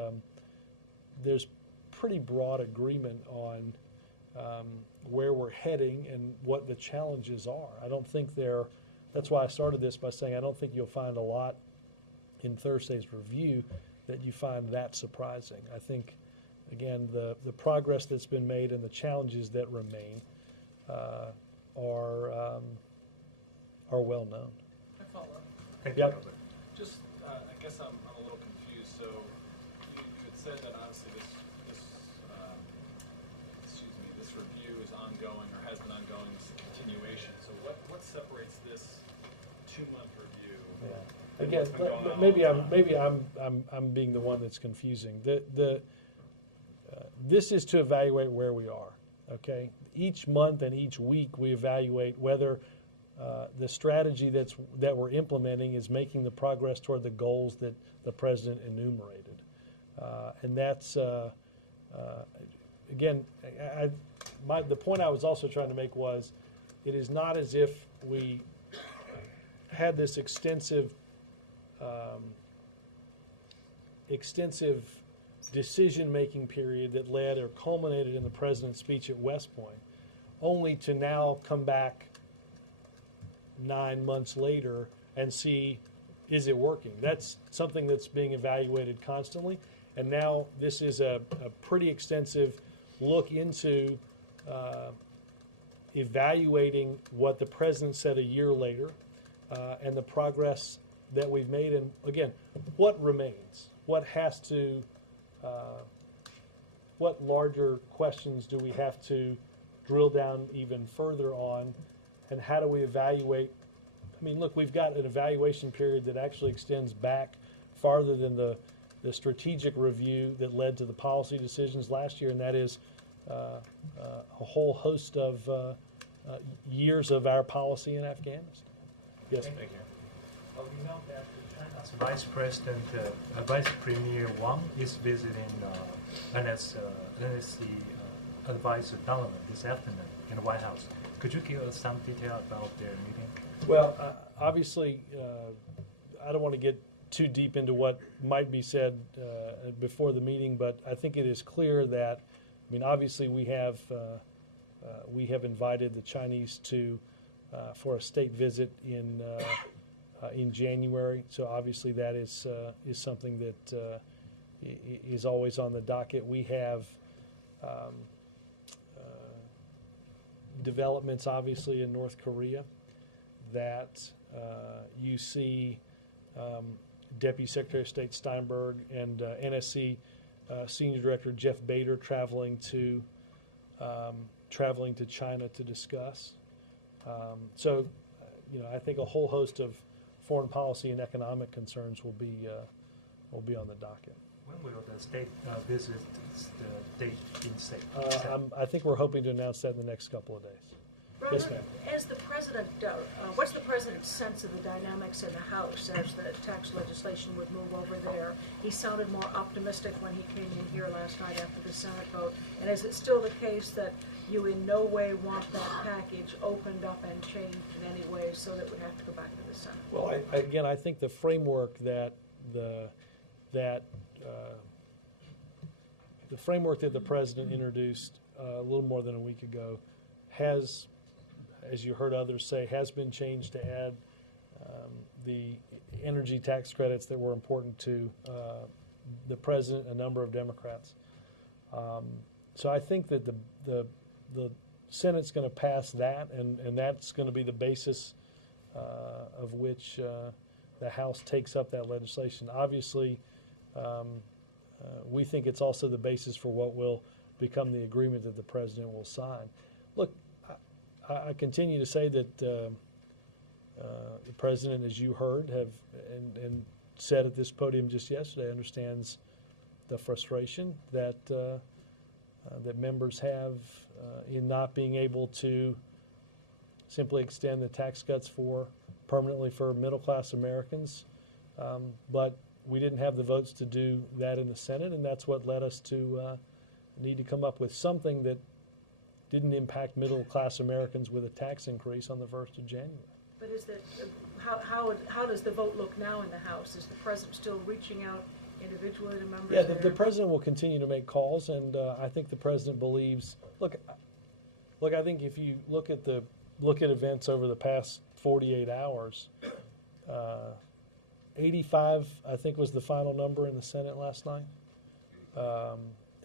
there's pretty broad agreement on where we're heading and what the challenges are. I don't think that's why I started this by saying I don't think you'll find a lot in Thursday's review that you find that surprising. I think, again, the progress that's been made and the challenges that remain are well known. I follow up. Yep. Just, I guess I'm a little confused. So you had said that obviously this review is ongoing or has been ongoing, it's a continuation. So what separates this 2-month review? Yeah. Again, maybe I'm being the one that's confusing. This is to evaluate where we are. Okay, each month and each week we evaluate whether the strategy that we're implementing is making the progress toward the goals that the President enumerated, and that's again. The point I was also trying to make was, it is not as if we had this extensive decision-making period that led or culminated in the president's speech at West Point, only to now come back 9 months later and see, is it working? That's something that's being evaluated constantly. And now this is a pretty extensive look into evaluating what the president said a year later and the progress that we've made. And again, what remains? What has to, what larger questions do we have to drill down even further on? And how do we evaluate? I mean, look, we've got an evaluation period that actually extends back farther than the strategic review that led to the policy decisions last year, and that is a whole host of years of our policy in Afghanistan. Yes. Thank you. We know that China's Vice President, Vice Premier Wang is visiting NSC advisor Donovan this afternoon in the White House. Could you give us some detail about their meeting? Well, obviously, I don't want to get too deep into what might be said before the meeting, but I think it is clear that, I mean, obviously we have invited the Chinese to for a state visit in January. So obviously that is something that is always on the docket. We have developments obviously in North Korea that you see Deputy Secretary of State Steinberg and NSC Senior Director Jeff Bader traveling to China to discuss. So, I think a whole host of foreign policy and economic concerns will be on the docket. When will the state visit the date being set? I think we're hoping to announce that in the next couple of days. Robert, Yes, ma'am. as the president, what's the president's sense of the dynamics in the House as the tax legislation would move over there? He sounded more optimistic when he came in here last night after the Senate vote. And is it still the case that you in no way want that package opened up and changed in any way so that it would have to go back to the Senate? Well, I think the framework that the framework that the president introduced a little more than a week ago has, as you heard others say, has been changed to add the energy tax credits that were important to the president, a number of Democrats. So I think that the Senate's going to pass that, and that's going to be the basis of which the House takes up that legislation. Obviously, we think it's also the basis for what will become the agreement that the president will sign. Look, I continue to say that the president, as you heard, and said at this podium just yesterday, understands the frustration that that members have in not being able to simply extend the tax cuts permanently for middle-class Americans. But we didn't have the votes to do that in the Senate, and that's what led us to need to come up with something that didn't impact middle-class Americans with a tax increase on the 1st of January. But is that, how does the vote look now in the House? Is the president still reaching out individually to members? Yeah, the president will continue to make calls, and I think the president believes. Look, I think if you look at events over the past 48 hours, 85, I think, was the final number in the Senate last night.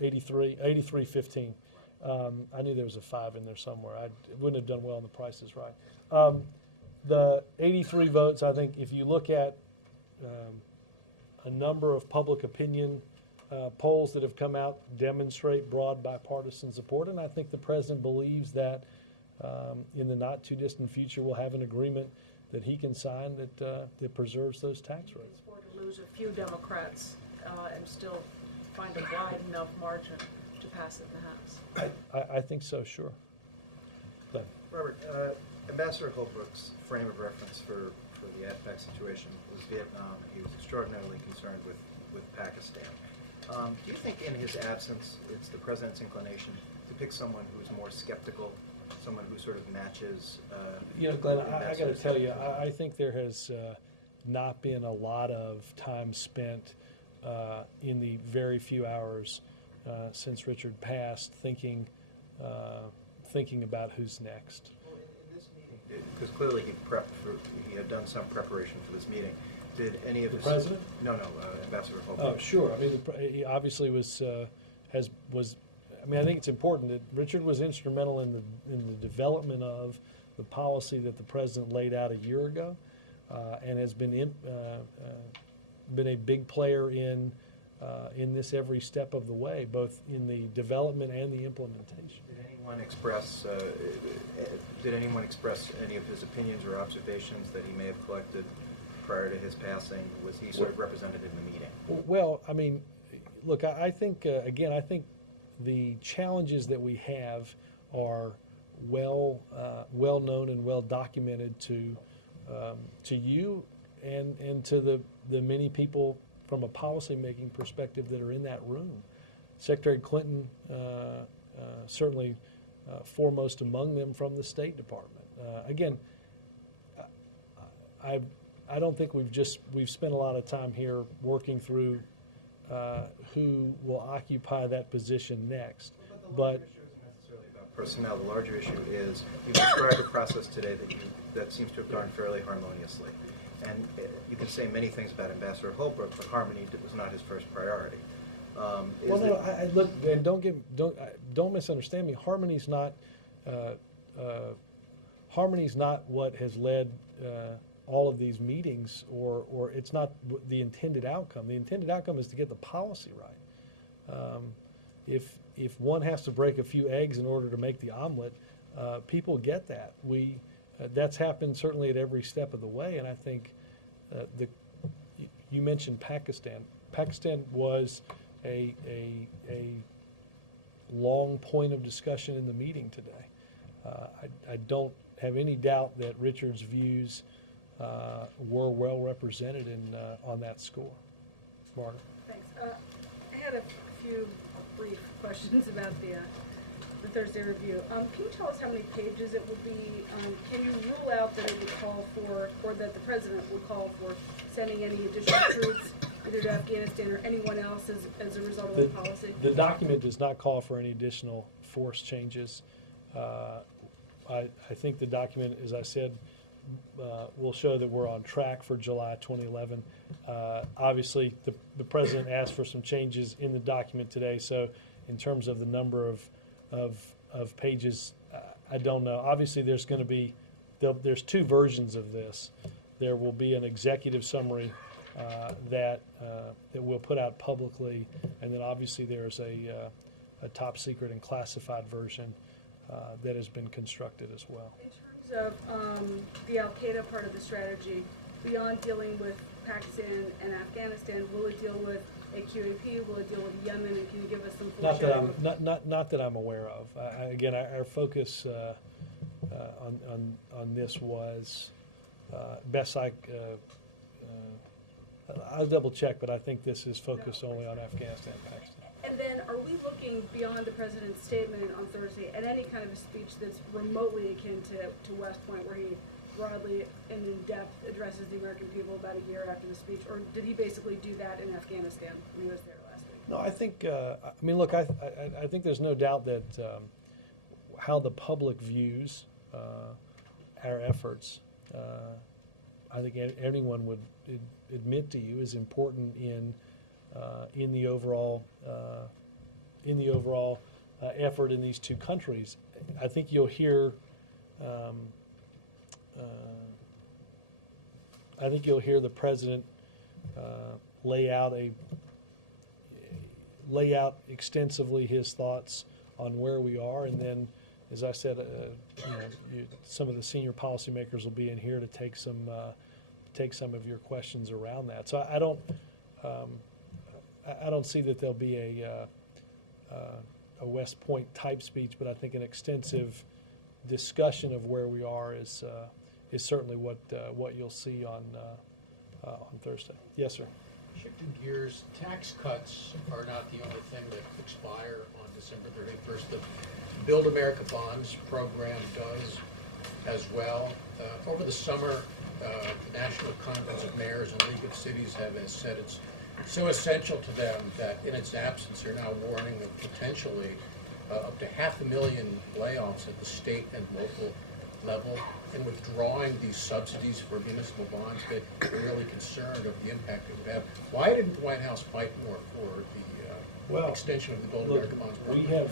83-15. I knew there was a 5 in there somewhere. I wouldn't have done well on the Price is Right. The 83 votes, I think, if you look at a number of public opinion polls that have come out, demonstrate broad bipartisan support, and I think the president believes that in the not too distant future we'll have an agreement that he can sign that preserves those tax rates. Or to lose a few Democrats and still find a wide enough margin to pass it in the House. I think so, sure. Glenn. Robert, Ambassador Holbrook's frame of reference for the AFPAC situation was Vietnam, and he was extraordinarily concerned with Pakistan. Do you think in his absence it's the president's inclination to pick someone who's more skeptical, someone who sort of matches? Glenn, I got to tell you, I think there has not been a lot of time spent in the very few hours since Richard passed, thinking about who's next. Well, in this meeting, because clearly he had done some preparation for this meeting. Did any of The his... president? No, Ambassador Holbrooke. Oh, sure. I mean, he obviously was. I mean, I think it's important that Richard was instrumental in the development of the policy that the president laid out a year ago, and has been a big player in this every step of the way, both in the development and the implementation. Did anyone express any of his opinions or observations that he may have collected prior to his passing? Was he sort of represented in the meeting? Well, I mean, look, I think again, I think the challenges that we have are well known and well documented to you and to the many people from a policymaking perspective that are in that room. Secretary Clinton certainly foremost among them from the State Department. Again, I don't think we've spent a lot of time here working through who will occupy that position next. But the larger issue isn't necessarily about personnel. The larger issue is you described a process today that seems to have gone fairly harmoniously. And you can say many things about Ambassador Holbrooke, but harmony was not his first priority. Look, and don't misunderstand me. Harmony's not what has led all of these meetings, or it's not the intended outcome. The intended outcome is to get the policy right. If one has to break a few eggs in order to make the omelet, people get that. That's happened certainly at every step of the way, and I think you mentioned Pakistan. Pakistan was a long point of discussion in the meeting today. I don't have any doubt that Richard's views were well represented on that score. Margaret. Thanks. I had a few brief questions about the Thursday review. Can you tell us how many pages it will be? Can you rule out that it would call for, or that the president would call for, sending any additional troops either to Afghanistan or anyone else as a result of the policy? The document does not call for any additional force changes. I think the document, as I said, will show that we're on track for July 2011. Obviously, the president asked for some changes in the document today, so in terms of the number of pages, I don't know. Obviously, there's going to be there's two versions of this. There will be an executive summary that we'll put out publicly, and then obviously there's a top secret and classified version that has been constructed as well. In terms of the Al-Qaeda part of the strategy, beyond dealing with Pakistan and Afghanistan, will it deal with a QAP? Will it deal with Yemen? And can you give us some foreshadowing? Not that I'm aware of. Again, our focus on this was best I'll double check, but I think this is focused only on Afghanistan and Pakistan. And then, are we looking beyond the president's statement on Thursday at any kind of a speech that's remotely akin to West Point, where he broadly and in depth addresses the American people about a year after the speech, or did he basically do that in Afghanistan when he was there last week? No, I think. I mean, look, I think there's no doubt that how the public views our efforts, I think anyone would admit to you, is important in the overall effort in these two countries. I think you'll hear. I think you'll hear the president lay out extensively his thoughts on where we are, and then, as I said, some of the senior policymakers will be in here to take some of your questions around that. So I don't see that there'll be a West Point type speech, but I think an extensive discussion of where we are is certainly what you'll see on Thursday. Yes, sir. Shifting gears, tax cuts are not the only thing that expire on December 31st. The Build America Bonds program does as well. Over the summer, the National Conference of Mayors and League of Cities has set its so essential to them that in its absence, they're now warning of potentially up to 500,000 layoffs at the state and local level, and withdrawing these subsidies for municipal bonds, that they're really concerned of the impact it would have. Why didn't the White House fight more for the extension of the Build America Bonds program?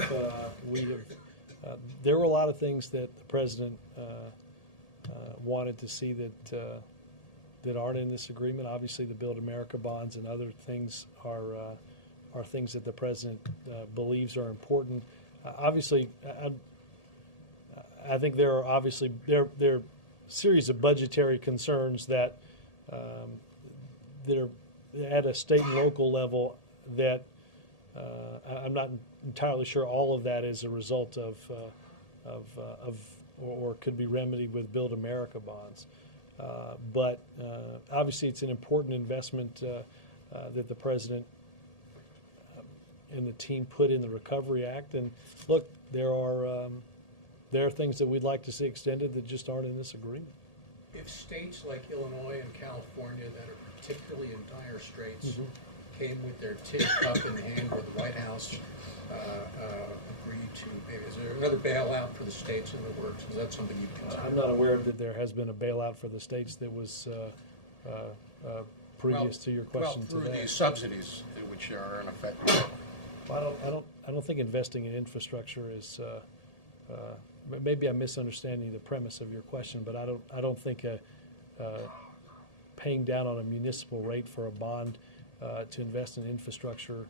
There were a lot of things that the president wanted to see that aren't in this agreement. Obviously, the Build America bonds and other things are things that the president believes are important. Obviously, I think there are there are a series of budgetary concerns that are at a state and local level that I'm not entirely sure all of that is a result of or could be remedied with Build America bonds. But obviously, it's an important investment that the president and the team put in the Recovery Act. And look, there are things that we'd like to see extended that just aren't in this agreement. If states like Illinois and California that are particularly in dire straits came with their tin cup in hand with the White House agreed to, maybe is there another bailout for the states in the works? Is that something you'd consider? I'm not aware that there has been a bailout for the states that was previous to your question through today. these subsidies which are in effect. I don't think investing in infrastructure is. Maybe I'm misunderstanding the premise of your question, but I don't think paying down on a municipal rate for a bond to invest in infrastructure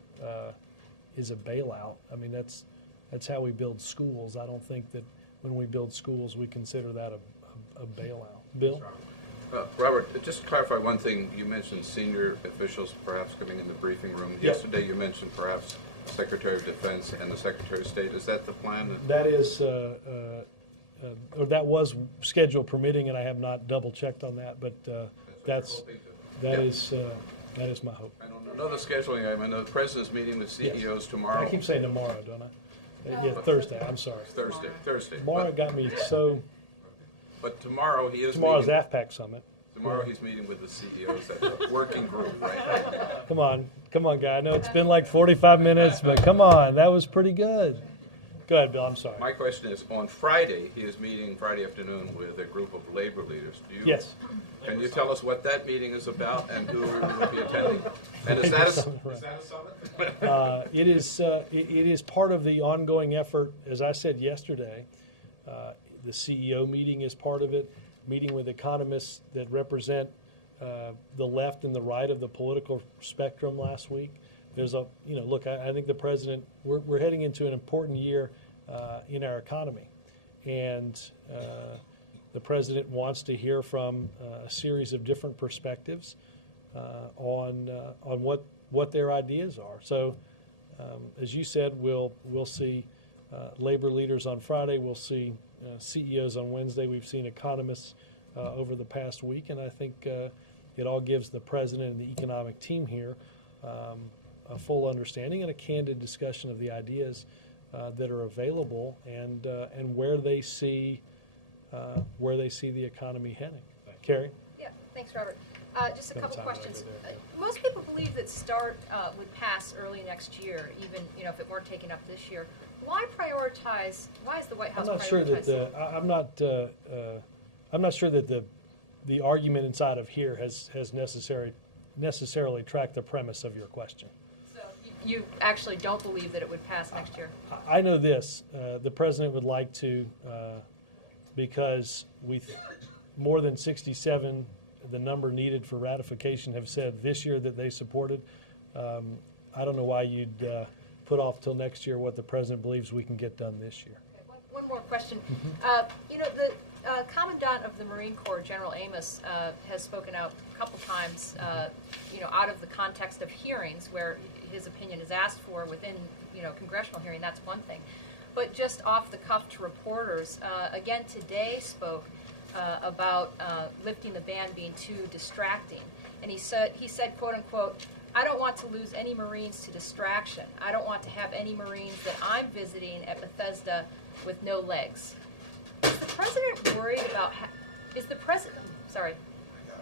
is a bailout. I mean, that's how we build schools. I don't think that when we build schools we consider that a bailout. Bill? Robert, just to clarify one thing, you mentioned senior officials perhaps coming in the briefing room. Yep. Yesterday you mentioned perhaps Secretary of Defense and the Secretary of State. Is that the plan? That is, or that was schedule permitting, and I have not double checked on that, but that is my hope. I don't know. Another scheduling item. I know the President's meeting with CEOs tomorrow. I keep saying tomorrow, don't I? Yeah, Thursday. I'm sorry. Thursday. Tomorrow got me so. But tomorrow he is. Tomorrow's AFPAC summit. Tomorrow he's meeting with the CEOs, that working group, right? Come on, guy. I know it's been like 45 minutes, but come on, that was pretty good. Go ahead, Bill. I'm sorry. My question is, on Friday, he is meeting Friday afternoon with a group of labor leaders. Yes. Can you tell us what that meeting is about and who will be attending? And is that a summit? It is part of the ongoing effort. As I said yesterday, the CEO meeting is part of it. Meeting with economists that represent the left and the right of the political spectrum last week. There's look, I think the president, we're heading into an important year in our economy. And the president wants to hear from a series of different perspectives on what their ideas are. So, as you said, we'll see labor leaders on Friday. We'll see CEOs on Wednesday. We've seen economists over the past week, and I think it all gives the president and the economic team here a full understanding and a candid discussion of the ideas that are available and where they see the economy heading. Carrie? Yeah, thanks, Robert. Just a couple questions. Most people believe that START would pass early next year, even if it weren't taken up this year. Why prioritize? Why is the White House prioritizing? I'm not sure that the argument inside of here has necessarily tracked the premise of your question. So you actually don't believe that it would pass next year? I know this. The president would like to, because more than 67, the number needed for ratification, have said this year that they supported. I don't know why you'd put off till next year what the president believes we can get done this year. Okay, one more question. The Commandant of the Marine Corps, General Amos, has spoken out a couple times, out of the context of hearings where his opinion is asked for within, congressional hearing. That's one thing. But just off the cuff to reporters, again today spoke about lifting the ban being too distracting. And he said, quote unquote, "I don't want to lose any Marines to distraction. I don't want to have any Marines that I'm visiting at Bethesda with no legs." Is the president worried about? Is the president? Sorry.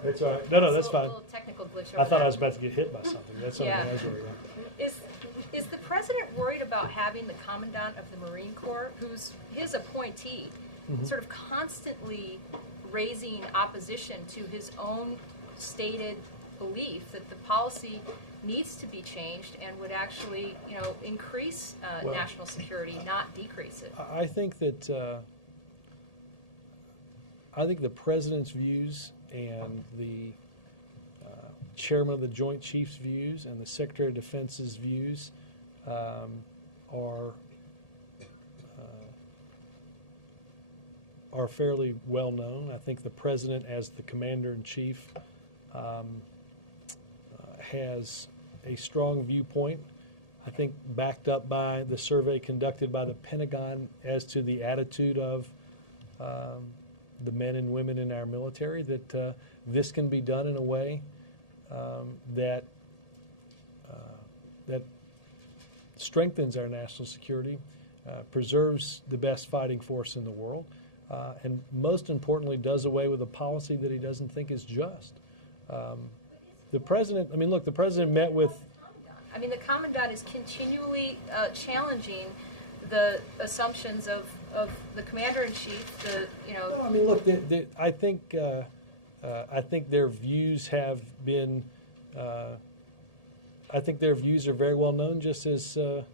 That's all right. No, that's a fine. little technical glitch I over thought I there. was about to get hit by something. That's something Yeah. I was worried about. Is the president worried about having the commandant of the Marine Corps, who's his appointee, Mhm. sort of constantly raising opposition to his own stated belief that the policy needs to be changed and would actually, increase Well- national security, not decrease it? I think that the president's views and the chairman of the Joint Chiefs' views and the Secretary of Defense's views are fairly well known. I think the president, as the commander in chief, has a strong viewpoint. I think backed up by the survey conducted by the Pentagon as to the attitude of the men and women in our military, that this can be done in a way that strengthens our national security, preserves the best fighting force in the world, and most importantly, does away with a policy that he doesn't think is just. The president, the president met with. The commandant is continually challenging the assumptions of the commander-in-chief. I think their views have been. I think their views are very well known, just as the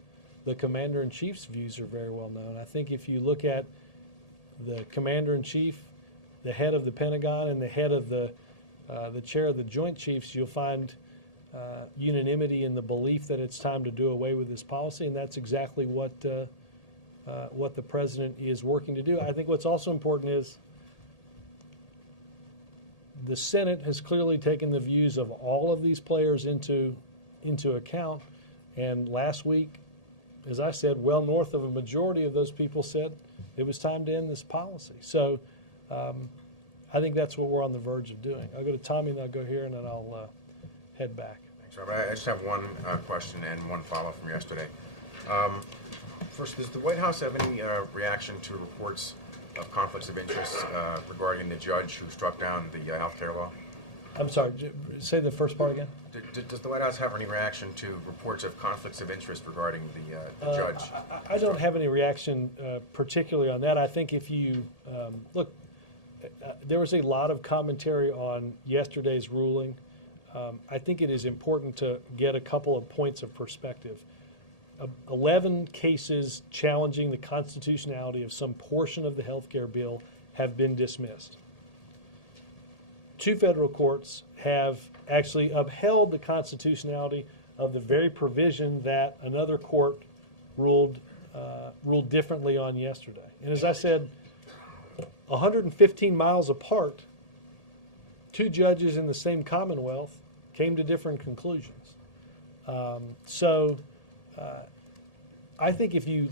commander-in-chief's views are very well known. I think if you look at the commander-in-chief, the head of the Pentagon, and the head of the chair of the Joint Chiefs, you'll find unanimity in the belief that it's time to do away with this policy, and that's exactly what the president is working to do. I think what's also important is the Senate has clearly taken the views of all of these players into account, and last week, as I said, well north of a majority of those people said it was time to end this policy. So I think that's what we're on the verge of doing. I'll go to Tommy, and I'll go here, and then I'll head back. Thanks, Robert. I just have one question and one follow-up from yesterday. First, does the White House have any reaction to reports of conflicts of interest regarding the judge who struck down the health care law? I'm sorry, say the first part again. Does the White House have any reaction to reports of conflicts of interest regarding the judge? I don't have any reaction particularly on that. I think if you look, there was a lot of commentary on yesterday's ruling. I think it is important to get a couple of points of perspective. 11 cases challenging the constitutionality of some portion of the health care bill have been dismissed. 2 federal courts have actually upheld the constitutionality of the very provision that another court ruled differently on yesterday. And as I said, 115 miles apart, 2 judges in the same Commonwealth came to different conclusions. I think if you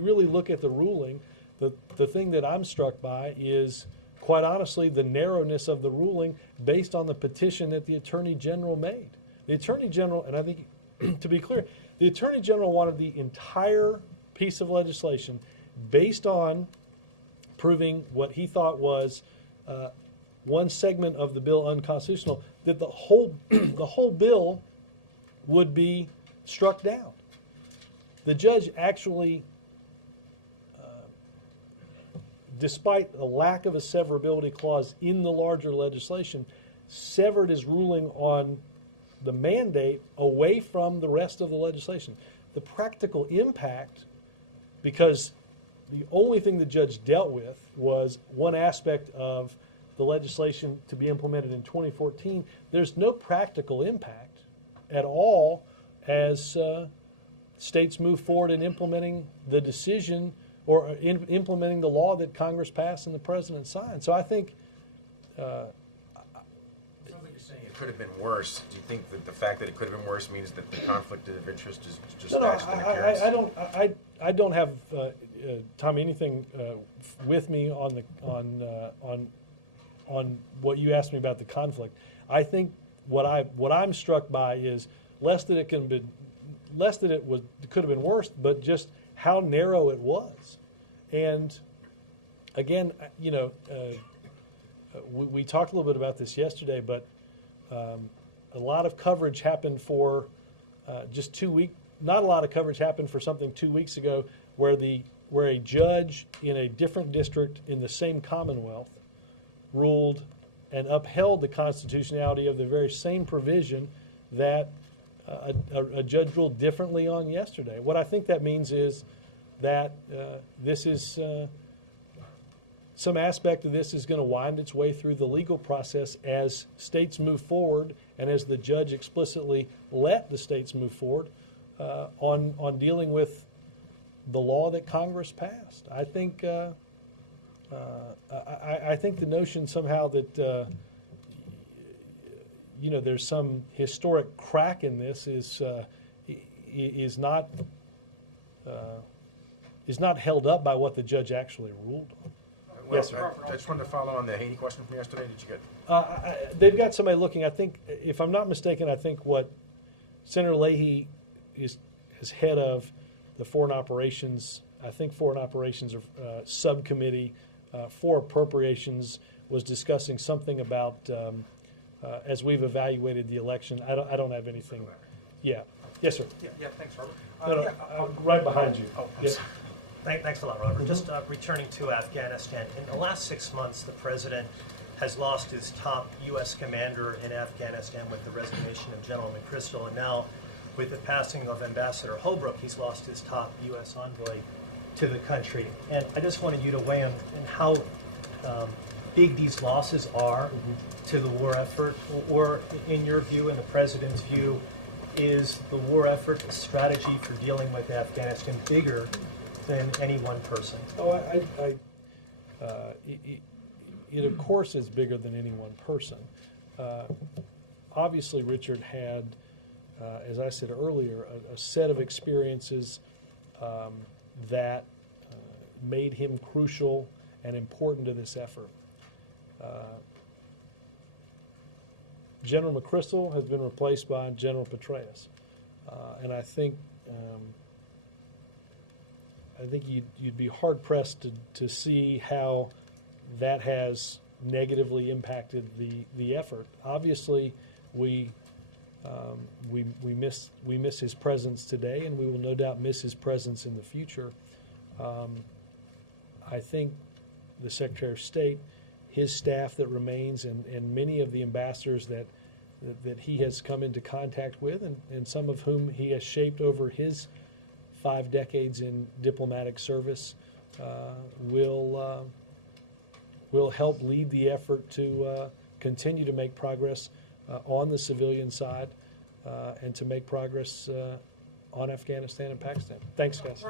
really look at the ruling, the thing that I'm struck by is, quite honestly, the narrowness of the ruling based on the petition that the Attorney General made. The Attorney General, and I think, to be clear, the Attorney General wanted the entire piece of legislation based on proving what he thought was one segment of the bill unconstitutional, that the whole bill would be struck down. The judge actually, despite the lack of a severability clause in the larger legislation, severed his ruling on the mandate away from the rest of the legislation. The practical impact, because the only thing the judge dealt with was one aspect of the legislation to be implemented in 2014, there's no practical impact at all as states move forward in implementing the decision or implementing the law that Congress passed and the President signed. So I think... Sounds like you're saying it could have been worse. Do you think that the fact that it could have been worse means that the conflict of interest is just statute of carrots? I don't have, Tommy, anything with me on what you asked me about the conflict. I think what I'm struck by is less that it could have been worse, but just how narrow it was. And again, we talked a little bit about this yesterday, but a lot of coverage happened for just 2 weeks. Not a lot of coverage happened for something 2 weeks ago where a judge in a different district in the same Commonwealth ruled and upheld the constitutionality of the very same provision that a judge ruled differently on yesterday. What I think that means is that this is some aspect of this is going to wind its way through the legal process as states move forward and as the judge explicitly let the states move forward on dealing with the law that Congress passed. I think I think the notion somehow that there's some historic crack in this is not held up by what the judge actually ruled on. Well, Yes, sir. I just wanted to follow on the Haiti question from yesterday. Did you get? They've got somebody looking. I think, if I'm not mistaken, I think what Senator Leahy is head of the Foreign Operations Subcommittee for Appropriations was discussing something about as we've evaluated the election. I don't have anything. Yeah. Yes, sir. Yeah, thanks, Robert. No, right behind you. Oh, Yeah. Thanks a lot, Robert. Just returning to Afghanistan. In the last 6 months, the president has lost his top U.S. commander in Afghanistan with the resignation of General McChrystal, and now with the passing of Ambassador Holbrooke, he's lost his top U.S. envoy to the country. And I just wanted you to weigh in how big these losses are to the war effort, or in your view, in the president's view, is the war effort, the strategy for dealing with Afghanistan bigger than any one person? Oh, it of course is bigger than any one person. Obviously, Richard had, as I said earlier, a set of experiences that made him crucial and important to this effort. General McChrystal has been replaced by General Petraeus, and I think you'd be hard pressed to see how that has negatively impacted the effort. Obviously, we miss his presence today, and we will no doubt miss his presence in the future. I think the Secretary of State, his staff that remains, and many of the ambassadors that he has come into contact with, and some of whom he has shaped over his 5 decades in diplomatic service, will help lead the effort to continue to make progress on the civilian side and to make progress on Afghanistan and Pakistan. Thanks, guys.